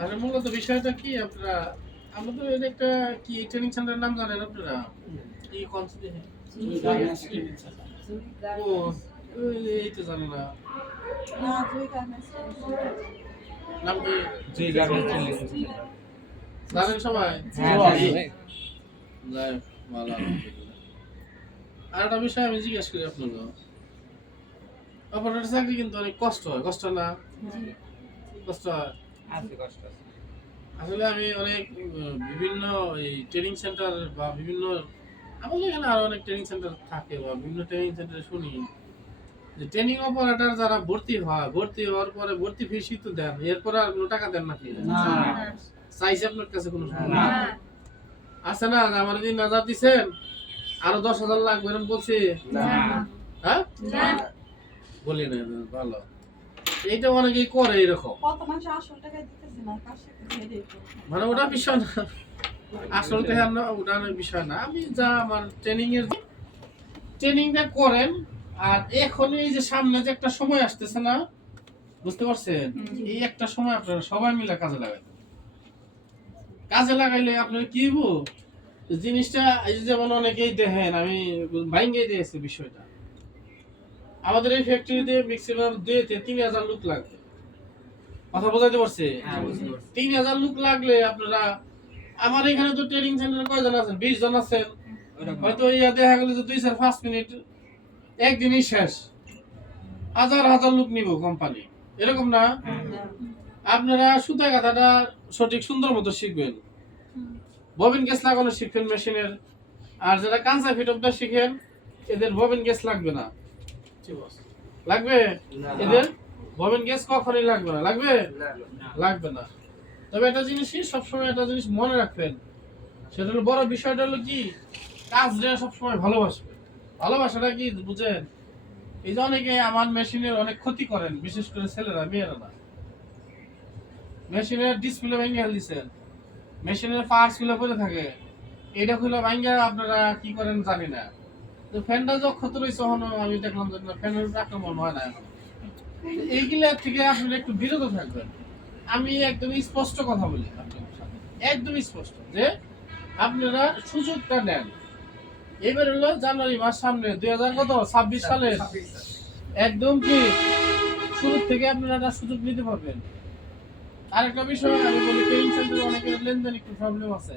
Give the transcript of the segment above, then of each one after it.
আর মূলত বিষয়টা কি আপনারা আমাদের এর একটা কি ট্রেনিং সেন্টারের নাম জানেন আপনারা? কি কনসেপ্ট? ও এই তো জানি না। নাম কি? জুই গার্মেন্টস ট্রেনিং সেন্টার। জানেন সবাই? হ্যাঁ, যাই হোক, ভালো আলহামদুলিল্লাহ। আর একটা বিষয় আমি জিজ্ঞেস করি আপনাকে, অপারেটর চাকরি কিন্তু অনেক কষ্ট হয়, কষ্ট না? কষ্ট হয়। আছে কষ্ট আছে। আসলে আমি অনেক বিভিন্ন এই ট্রেনিং সেন্টার বা বিভিন্ন আমাদের এখানে আরো অনেক ট্রেনিং সেন্টার থাকে বা বিভিন্ন ট্রেনিং সেন্টারে শুনি যে ট্রেনিং অপারেটর যারা ভর্তি হয়, ভর্তি হওয়ার পরে ভর্তি ফিসই তো দেন, এরপর আর কোনো টাকা দেন নাকি? না। চাইছে আপনার কাছে কোনো সময়? না। আছে না যে আমার দিন নাজার দিছেন আরো 10,000 লাগবে এরকম বলছি? না। হ্যাঁ বলি না, ভালো। এইটা অনেকেই করে এরকম, কত মানুষ 800 টাকা দিতেছে না, কার সাথে দিয়ে দেয়। মানে ওটা বিষয় না, আসল টাকা না, ওটা বিষয় না। আমি যা আমার ট্রেনিংটা করেন, আর এখন এই যে সামনে যে একটা সময় আসতেছে না, বুঝতে পারছেন? এই একটা সময় আপনারা সবাই মিলে কাজে লাগাইতে, কাজে লাগাইলে আপনার কি হইব জিনিসটা, এই যে যেমন অনেকেই দেখেন, আমি ভাঙ্গে দিয়েছি বিষয়টা, আমাদের এই ফ্যাক্টরিতে ম্যাক্সিমাম 2-3 হাজার লোক লাগবে। কথা বোঝাইতে পারছে? হ্যাঁ, বুঝতে পারছি। 3,000 লোক লাগলে আপনারা, আমার এখানে তো ট্রেনিং সেন্টারে কয়জন আছেন? 20 জন আছেন। হয়তো ইয়া দেখা গেল যে 2-5 মিনিট একদিনই শেষ, হাজার হাজার লোক নিব কোম্পানি, এরকম না? আপনারা সুতা কাটাটা সঠিক সুন্দর মতো শিখবেন, ববিন গ্যাস লাগানো শিখবেন মেশিনের, আর যারা কাঁচা ফিটপটা শিখেন এদের ববিন গ্যাস লাগবে না। লাগবে? এদের ববিন গ্যাস কখনোই লাগবে না। লাগবে? লাগবে না। তবে একটা জিনিসই সবসময় একটা জিনিস মনে রাখবেন, সেটা হলো বড় বিষয়টা হলো কি, কাজটা সবসময় ভালোবাসবে। ভালোবাসাটা কি বুঝেন? এই যে অনেকে আমার মেশিনের অনেক ক্ষতি করেন, বিশেষ করে ছেলেরা, মেয়েরা না। মেশিনের ডিসপ্লে ভেঙে দিচ্ছেন, মেশিনের পার্টস গুলো পড়ে থাকে, এটা খুলে ভাঙা আপনারা কি করেন জানি না। তো ফ্যানটা যখন ক্ষত রয়েছে হনো, আমি দেখলাম যে ফ্যানের আক্রমণ হয় না এখন। এইগুলা থেকে আপনারা একটু বিরত থাকবেন। আমি একদম স্পষ্ট কথা বলি আপনাদের সাথে, একদম স্পষ্ট যে আপনারা সুযোগটা নেন। এবার হলো জানুয়ারি মাস সামনে 2026 সালের একদম কি শুরু থেকে আপনারা একটা সুযোগ নিতে পারবেন। আরেকটা বিষয় আমি বলি, ট্রেনিং সেন্টারে অনেকের লেনদেন একটু প্রবলেম আছে,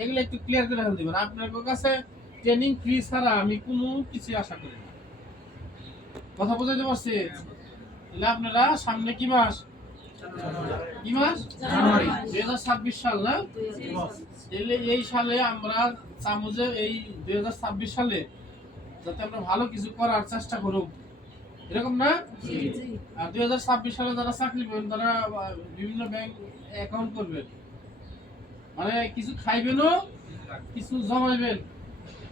এগুলো একটু ক্লিয়ার করে ফেলে দিবেন। আপনার কাছে ট্রেনিং ফ্রি ছাড়া আমি কোনো কিছু আশা করি না। কথা বোঝাতে পারছি? তাহলে আপনারা সামনে কি মাস? কি মাস? জানুয়ারি 2026 সাল না? তাহলে এই সালে আমরা চামু যে এই 2026 সালে যাতে আমরা ভালো কিছু করার চেষ্টা করুক, এরকম না? আর 2026 সালে যারা চাকরি পাবেন তারা বিভিন্ন ব্যাংক অ্যাকাউন্ট করবেন, মানে কিছু খাইবেনও, কিছু জমাইবেন,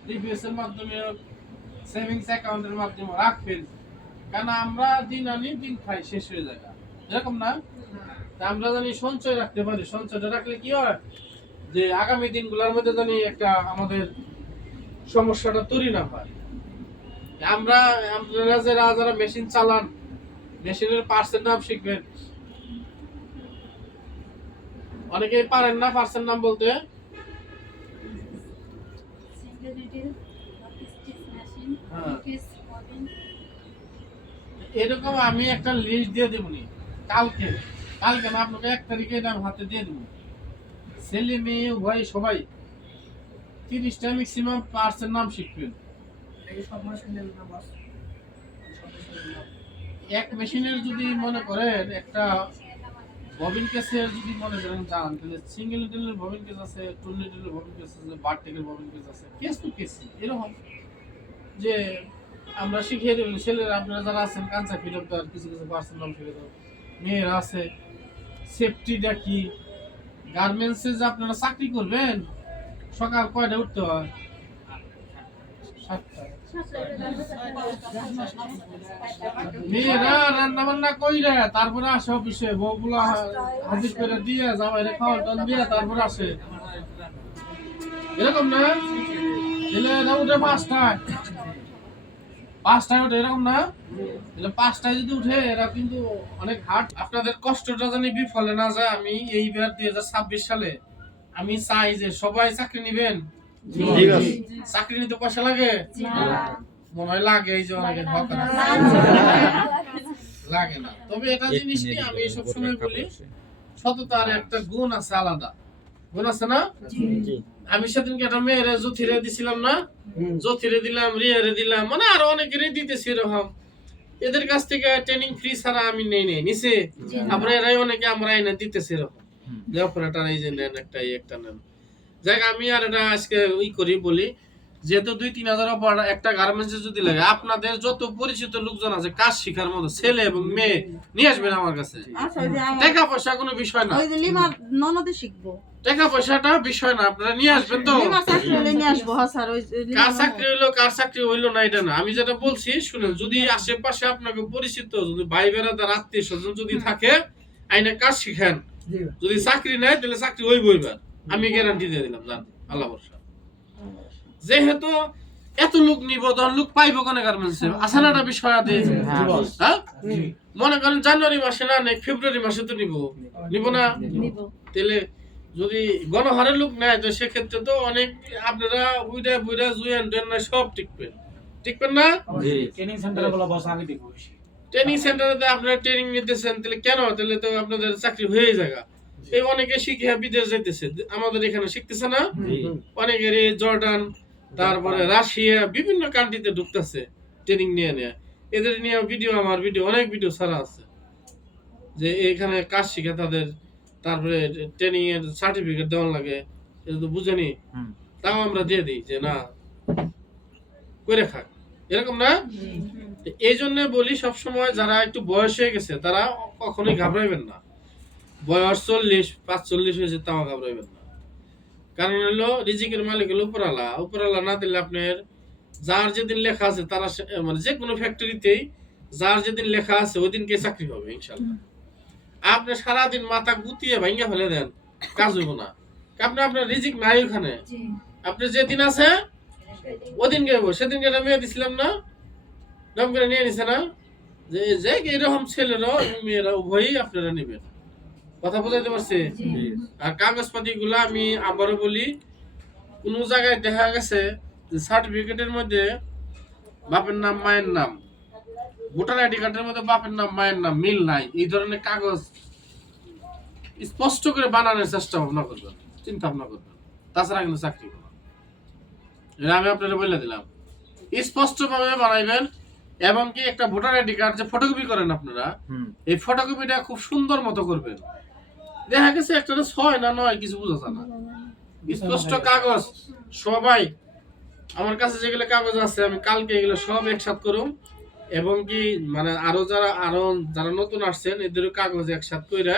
ডিপিএস এর মাধ্যমে, সেভিংস অ্যাকাউন্টের মাধ্যমে রাখবেন। কারণ আমরা দিন আনি দিন খাই, শেষ হয়ে যায়, এরকম না? তা আমরা জানি সঞ্চয় রাখতে পারি, সঞ্চয়টা রাখলে কি হয় যে আগামী দিনগুলোর মধ্যে জানি একটা আমাদের সমস্যাটা তৈরি না হয়। আমরা আপনারা যারা মেশিন চালান, মেশিনের পার্টসের নাম শিখবেন। অনেকেই পারেন না পার্টসের নাম বলতে। হ্যাঁ। এরকম আমি একটা লিস্ট দিয়ে দেবনি কালকে, কালকে না আপনাকে 1 তারিখে এটা হাতে দিয়ে দেবো। ছেলে মেয়ে উভয় সবাই 30টা ম্যাক্সিমাম পার্টসের নাম শিখবেন। এক মেশিনের যদি মনে করেন একটা ববিন কেসের যদি মনে করেন জান, তাহলে সিঙ্গেল নিডলের ববিন কেস আছে, টু নিডলের ববিন কেস আছে, বারটেকের ববিন কেস আছে, কেস টু কেস এরকম যে আমরা শিখিয়ে দেবেন। ছেলেরা আপনারা যারা আছেন কাঁচা ফিলটার কিছু কিছু পার্সেন্ট নাম শিখে দেবেন। মেয়েরা আছে সেফটিটা কি, গার্মেন্টসে যে আপনারা চাকরি করবেন সকাল কয়টা উঠতে হয়? 7টায়। মেয়েরা রান্না বান্না কইরা তারপরে আসে অফিসে, বউগুলা হাজির করে দিয়ে জামাইরে খাওয়া টান দিয়ে তারপরে আসে, এরকম না? ছেলেরা উঠে 5টায়, 5টায় ওঠে এরকম না? তাহলে 5টায় যদি উঠে এরা কিন্তু অনেক হার্ড। আপনাদের কষ্টটা জানি বিফলে না যায়। আমি এইবার 2026 সালে আমি চাই যে সবাই চাকরি নিবেন। ঠিক আছে। চাকরি নিতে পয়সা লাগে? মনে হয় লাগে, এই যে অনেকে হক লাগে না। তবে এটা জিনিস কি আমি সবসময় বলি, সততার একটা গুণ আছে আলাদা। গুণ আছে না? আমি সেদিনকে একটা মেয়েরে জ্যোতিরে দিছিলাম না, জ্যোতিরে দিলাম, রিয়ারে দিলাম, মানে আরো অনেকেরই দিতেছি এরকম। এদের কাছ থেকে ট্রেনিং ফ্রি ছাড়া আমি নেই নিছে। তারপরে এরাই অনেকে আমরা এনে দিতেছি এরকম যে অপারেটর এই যে নেন একটা নেন। যাক আমি আর এটা আজকে করি বলি, যেহেতু 2-3 হাজার অপারেটর একটা গার্মেন্টসে যদি লাগে, আপনাদের যত পরিচিত লোকজন আছে কাজ শিখার মতো ছেলে এবং মেয়ে নিয়ে আসবেন আমার কাছে। আচ্ছা ওই যে আমার টাকা পয়সা কোনো বিষয় না, ওই যে লিমার ননদে শিখবো। টাকা পয়সাটা বিষয় না, আপনারা নিয়ে আসবেন। তো লিমার চাকরি হলে নিয়ে আসবো। হ্যাঁ স্যার ওই যে কার লিমার চাকরি হইলো কার চাকরি হইলো না এটা না, আমি যেটা বলছি শুনেন। যদি আশেপাশে আপনাকে পরিচিত যদি ভাই বেড়াদার আত্মীয় স্বজন যদি থাকে, আইনে কাজ শিখেন। যদি চাকরি নেয় তাহলে চাকরি হইবই এবার, আমি গ্যারান্টি দিয়ে দিলাম। জান আল্লাহ ভরসা। যেহেতু এত লোক নিব, তখন লোক পাইবো কোন গার্মেন্টসে? আছে না একটা বিষয় আছে? হ্যাঁ, মনে করেন জানুয়ারি মাসে না নেই, ফেব্রুয়ারি মাসে তো নিব না? নিব। তাহলে যদি গণহারে লোক নেয় তো সেক্ষেত্রে তো অনেক আপনারা বুইরা জুয়েন না সব টিকবেন না? ট্রেনিং সেন্টারে বলা বস আগে দেখবো বেশি। ট্রেনিং সেন্টারে আপনারা ট্রেনিং নিতেছেন, তাহলে কেন? তাহলে তো আপনাদের চাকরি হয়ে যাবে। এই অনেকে শিখে বিদেশ যাইতেছে, আমাদের এখানে শিখতেছে না? অনেকের জর্ডান, তারপরে রাশিয়া, বিভিন্ন কান্ট্রিতে ঢুকতেছে ট্রেনিং নিয়ে। এদের নিয়ে আমার ভিডিও অনেক ভিডিও ছাড়া আছে যে এখানে কাজ শিখে তাদের, তারপরে ট্রেনিং এর সার্টিফিকেট দেওয়া লাগে, এটা তো বুঝেনি, তাও আমরা দিয়ে দিই যে না করে খাক, এরকম না? এই জন্য বলি সবসময় যারা একটু বয়স হয়ে গেছে তারা কখনোই ঘাবড়াইবেন না। বয়স 40-45 হয়েছে তাও ঘাবড়াইবেন না। কারণ হলো রিজিকের মালিক হলো উপরালা না দিলে আপনার যার যেদিন লেখা আছে তারা মানে যে কোনো ফ্যাক্টরিতেই যার যেদিন লেখা আছে ওই দিনকে চাকরি হবে ইনশাল্লাহ। আপনি সারাদিন মাথা গুতিয়ে ভাঙ্গা ফেলে দেন, কাজ হইব না। আপনার রিজিক নাই ওখানে। আপনি যেদিন আছে ওদিন গেবো। সেদিনকে একটা মেয়ে দিছিলাম না, নাম করে নিয়ে নিছে না, যে এরকম ছেলেরাও এবং মেয়েরা উভয়ই আপনারা নেবেন। কথা বোঝাইতে পারছি? আর কাগজপাতি গুলা আমি আবারও বলি, কোন জায়গায় দেখা গেছে যে সার্টিফিকেটের মধ্যে বাপের নাম মায়ের নাম, ভোটার আইডি কার্ডের মধ্যে বাপের নাম মায়ের নাম মিল নাই, এই ধরনের কাগজ স্পষ্ট করে বানানোর চেষ্টা ভাবনা করবেন, চিন্তা ভাবনা করবেন। তাছাড়া কিন্তু চাকরি করবেন। এটা আমি আপনারা বলে দিলাম, স্পষ্ট ভাবে বানাইবেন। এবং কি একটা ভোটার আইডি কার্ড যে ফটোকপি করেন আপনারা, এই ফটোকপিটা খুব সুন্দর মতো করবেন। দেখা গেছে একটা 6 না 9 কিছু বোঝা যায় না, স্পষ্ট কাগজ। সবাই আমার কাছে যেগুলো কাগজ আছে আমি কালকে এগুলো সব একসাথ করুম। এবং কি মানে আরো যারা নতুন আসছেন এদেরও কাগজ একসাথ কইরা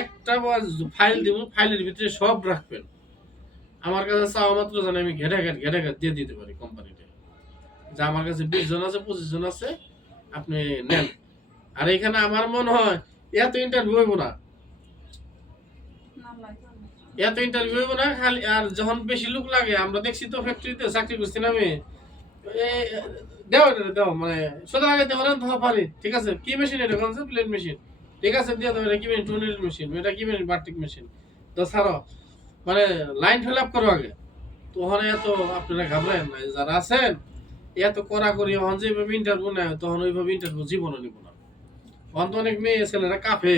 একটা ফাইল দিব, ফাইলের ভিতরে সব রাখবেন। আমার কাছে চাওয়া মাত্র জানি আমি ঘেটাঘাট দিয়ে দিতে পারি কোম্পানিতে, যে আমার কাছে 20 জন আছে 25 জন আছে, আপনি নেন। আর এখানে আমার মনে হয় এত ইন্টারভিউ হইব না, খালি। আর যখন বেশি লোক লাগে, আমরা দেখছি তো ফ্যাক্টরিতে চাকরি করছি না আমি, দেও মানে সোজা আগে দেওয়ার পারি। ঠিক আছে, কি মেশিন এটা? Plate machine. ঠিক আছে, দিয়ে দেবো। এটা কি মেশিন? টুনির মেশিন। এটা কি মেশিন? Batik machine. তো ছাড়ো, মানে লাইন ফিল আপ করো আগে। তো ওখানে এত আপনারা ঘাবড়েন না, যারা আছেন এত কড়াকড়ি ওখানে যেভাবে ইন্টারভিউ নেয় তখন ওইভাবে ইন্টারভিউ জীবনে নিব না। তখন তো অনেক মেয়ে ছেলেরা কাঁপে,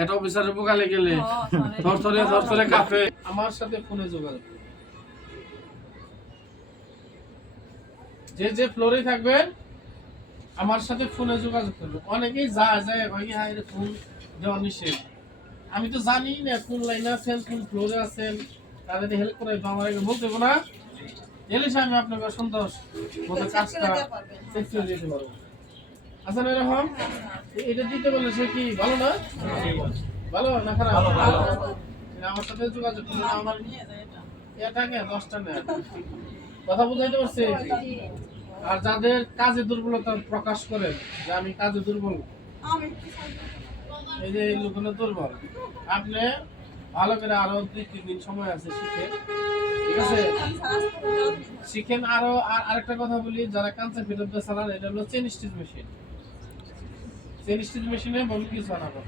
একটা অফিসারের বোকালে গেলে থরথরে কাঁপে। আমার সাথে ফোনে যোগাযোগ, যে ফ্লোরে থাকবেন আমার সাথে ফোনে যোগাযোগ করবেন। অনেকেই যায় ফোন দেওয়া নিষেধ। আমি তো জানি না কোন লাইনে আছেন, কোন ফ্লোরে আছেন, তাদের হেল্প করে আমার আগে বলতে হবে না। এলে আমি আপনাকে সুন্দর মতো কাজটা চেক করে দিতে পারবো। আচ্ছা না এরকম এটা দিতে বললে সে কি ভালো না? ভালো না খারাপ? আমার সাথে যোগাযোগ করুন। আমার এটাকে 10টা নেয়, কথা বুঝাইতে পারছি? আর যাদের কাজে দুর্বলতা প্রকাশ করে যে আমি কাজে দুর্বল, এই যে এই লোকগুলো দুর্বল, আপনি ভালো করে আরো 2-3 দিন সময় আছে শিখে ঠিক আছে শিখেন। আরেকটা কথা বলি, যারা কাঁচা ফিটার দিয়ে চালান, এটা হলো chain stitch machine. Chain stitch মেশিনে বমি কিছু বানাবো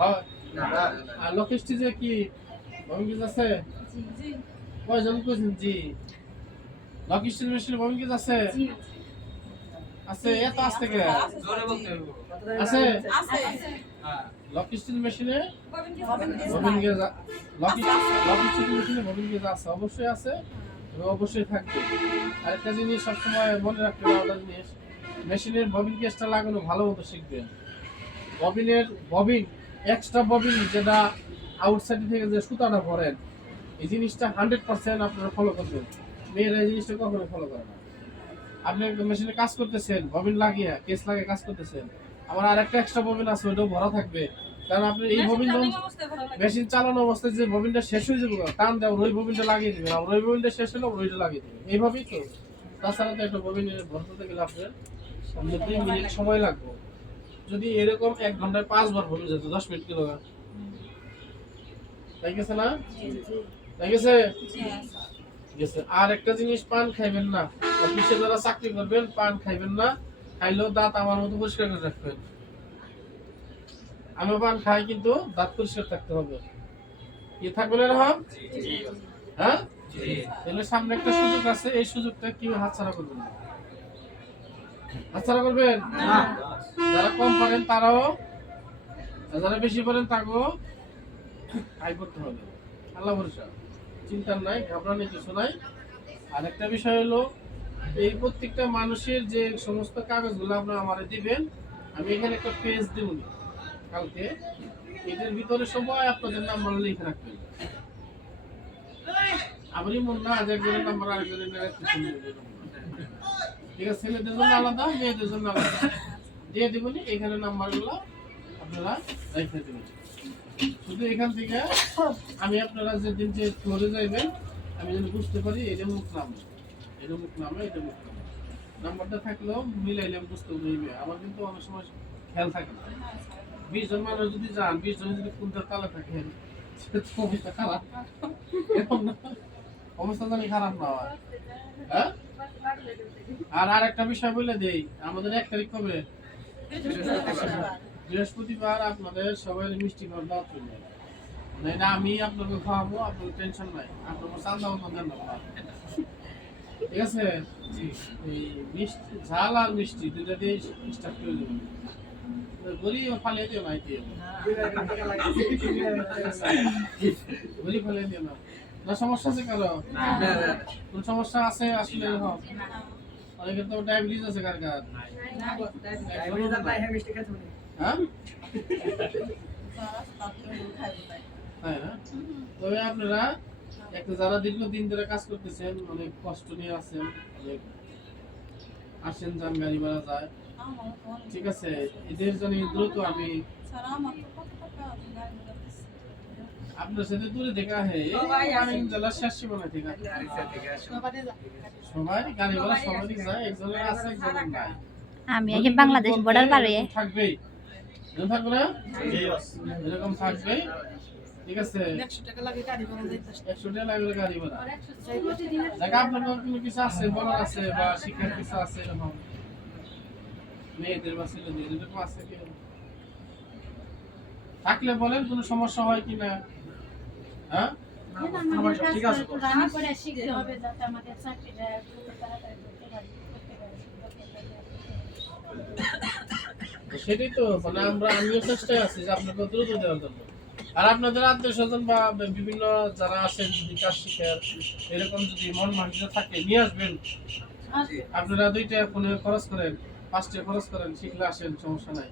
হয়। আর লক স্টিচে কি বমি কিছু আছে? কয়জন কইছেন জি? লক স্টিচ মেশিনে বমি কিছু আছে? আছে, এত আসতে কে জোরে বলতে হবে। আছে? হ্যাঁ। লক স্টিচ মেশিনে ববিন গেজ লক স্টিচ মেশিনে ববিন গেজ আছে, অবশ্যই আছে এবং অবশ্যই থাকবে। আরেকটা জিনিস সবসময় মনে রাখতে হবে, একটা জিনিস, মেশিনের ববিন গেজটা লাগানো ভালো মতো শিখবেন। ববিন এক্সট্রা ববিন যেটা আউটসাইড থেকে যে সুতাটা ভরেন, এই জিনিসটা 100% আপনারা ফলো করবেন। মেয়েরা এই জিনিসটা কখনো ফলো করে না। আপনি মেশিনে কাজ করতেছেন, ববিন লাগিয়ে কেস লাগিয়ে কাজ করতেছেন, আবার আরেকটা এক্সট্রা ববিন আছে, ওটাও ভরা থাকবে। কারণ আপনি এই ববিন মেশিন চালানো অবস্থায় যে ববিনটা শেষ হয়ে যাবে, টান দেওয়া ওই ববিনটা লাগিয়ে দিবেন, আর ওই ববিনটা শেষ হলে ওইটা লাগিয়ে দিবেন, এইভাবেই তো। তাছাড়া তো একটা ববিন ভরতে গেলে আপনার 2 মিনিট সময় লাগবে। যদি এরকম 1 ঘন্টায় 5 বার ভরে যেত, 10 মিনিট কি লাগা? তাই গেছে না? তাই গেছে? গেছে। আর একটা জিনিস, পান খাইবেন না। অফিসে যারা চাকরি করবেন, পান খাইবেন না। খাইলেও দাঁত আমার মতো পরিষ্কার করে রাখবেন। আমিও পান খাই, কিন্তু দাঁত পরিষ্কার থাকতে হবে। কি থাকবে না রহম? হ্যাঁ, তাহলে সামনে একটা সুযোগ আছে, এই সুযোগটা কি হাতছাড়া করবেন না। হাতছাড়া করবেন না। যারা কম পারেন তারাও, আর যারা বেশি পারেন তাকেও আয় করতে হবে। আল্লাহ ভরসা, চিন্তার নাই, ঘাবড়ানোর কিছু নাই। আর একটা বিষয় হলো, এই প্রত্যেকটা মানুষের যে সমস্ত কাগজগুলো আপনারা আমারে দিবেন, আমি এখানে একটা পেজ দেব কালকে, এটার ভিতরে সবাই আপনাদের নাম্বার লিখে রাখবেন। আমারই মন না যে একজনের নাম্বার আরেকজনের ঠিক আছে, ছেলেদের জন্য আলাদা, মেয়েদের জন্য আলাদা দিয়ে দেবেন। এখানে নাম্বারগুলো আপনারা রেখে দেবেন। শুধু এখান থেকে আমি আপনারা যেদিন যে ফ্লোরে যাইবেন, আমি যেন বুঝতে পারি এটা মুখ নামে, এটা মুখ নামে, এটা মুখ নামে। নাম্বারটা থাকলেও মিলাইলে আমি বুঝতে পারবে। আমার কিন্তু অনেক সময় খেয়াল থাকে না। 20 জন মানুষ যদি যান, 20 জনে যদি কোনটা তালে থাকেন, অবস্থা খারাপ। এরকম না, অবস্থা জানি খারাপ না হয়। হ্যাঁ, আর আরেকটা বিষয় বলে দেই, আমাদের 1 তারিখ কবে? বৃহস্পতিবার। আপনাদের সবাই মিষ্টি খাওয়ার দাওয়াত করবেন। না, আমি আপনাকে খাওয়াবো, আপনার টেনশন নাই, আপনার চান্দা মতো দেন না। ঠিক আছে, এই মিষ্টি, ঝাল আর মিষ্টি দুইটা দিয়ে স্টার্ট করে দেবেন। গড়ি ফালিয়ে দিও না, গড়ি ফালিয়ে দিও না। না সমস্যা আছে কারো? কোন সমস্যা আছে? আসলে এরকম অনেকের তো ডায়াবেটিস আছে, কার কার? হ্যাঁ, তাই না? তবে আপনারা একটা, যারা দীর্ঘদিন ধরে কাজ করতেছেন, অনেক কষ্ট নিয়ে আছেন, অনেক আসেন যান, গাড়ি ভাড়া যায়, ঠিক আছে, এদের জন্য দ্রুত আমি আপনার সাথে দূরে দেখা হয়, জেলার শেষ সীমানা থেকে সবাই গাড়ি ভাড়া সবাই যায়, একজনের আছে একজনের নাই। আমি আগে বাংলাদেশ বর্ডার পার হয়ে থাকবেই, থাকবে না, এরকম থাকবে। ঠিক আছে, 100 টাকা লাগবে গাড়ি ভাড়া। জায়গা আপনার কোনো কিছু আছে, বলার আছে বা শিক্ষার কিছু আছে, এরকম মেয়েদের বা ছেলেদের এরকম আছে কি? থাকলে বলেন, কোনো সমস্যা হয় কিনা। হ্যাঁ, ঠিক আছে। আমি করে শিখতে হবে যাতে আমাদের চাকরিটা তাড়াতাড়ি করতে পারি। সেটাই তো, মানে আমিও চেষ্টায় আছি যে আপনাকে দ্রুত দেওয়ার জন্য। আর আপনাদের আত্মীয় স্বজন বা বিভিন্ন যারা আছেন, যদি কাজ শিখার এরকম যদি মন মানসিকতা থাকে, নিয়ে আসবেন। আপনারা 2 টাকা ফোনে খরচ করেন, 5 টাকা খরচ করেন, শিখলে আসেন, সমস্যা নাই।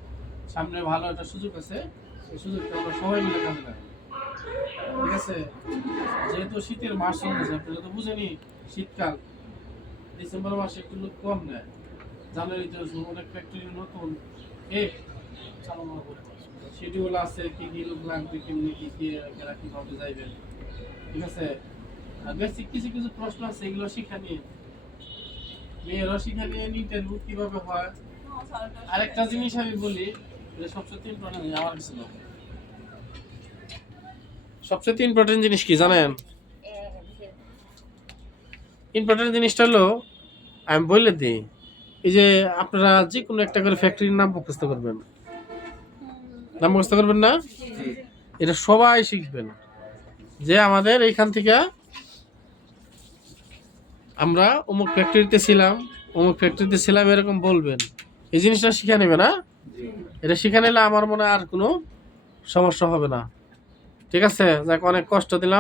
সামনে ভালো একটা সুযোগ আছে, এই সুযোগটা আমরা সবাই মিলে কাজে লাগাই। ঠিক আছে, যেহেতু শীতের মাস চলতেছে, আপনারা তো বুঝেনি, শীতকাল, ডিসেম্বর মাসে একটু লোক কম নেয়। জানুয়ারিতে অনেক ফ্যাক্টরি নতুন চালানো করে, শিডিউল আছে, কি কি লোক লাগবে, কেমনি কি কি এরা কিভাবে যাইবেন। ঠিক আছে, আর বেসিক কিছু কিছু প্রশ্ন আছে, এগুলো শিক্ষা নিয়ে, মেয়েরা শিক্ষা নিয়ে ইন্টারভিউ কিভাবে হয়। আরেকটা জিনিস আমি বলি, সবচেয়ে ইম্পর্টেন্ট আমার কাছে, সবচেয়ে ইম্পর্টেন্ট জিনিস কি জানেন? ইম্পর্টেন্ট জিনিসটা হলো আমি বলে দিই, এই যে আপনারা যে কোনো একটা করে ফ্যাক্টরির নাম মুখস্থ করবেন, নাম মুখস্থ করবেন না, জি এটা সবাই শিখবেন যে আমাদের এইখান থেকে আমরা অমুক ফ্যাক্টরিতে ছিলাম এরকম বলবেন। এই জিনিসটা শিখে নেবে না, জি এটা শিখে নিলে আমার মনে হয় আর কোনো সমস্যা হবে না। ঠিক আছে, যাক অনেক কষ্ট দিলাম।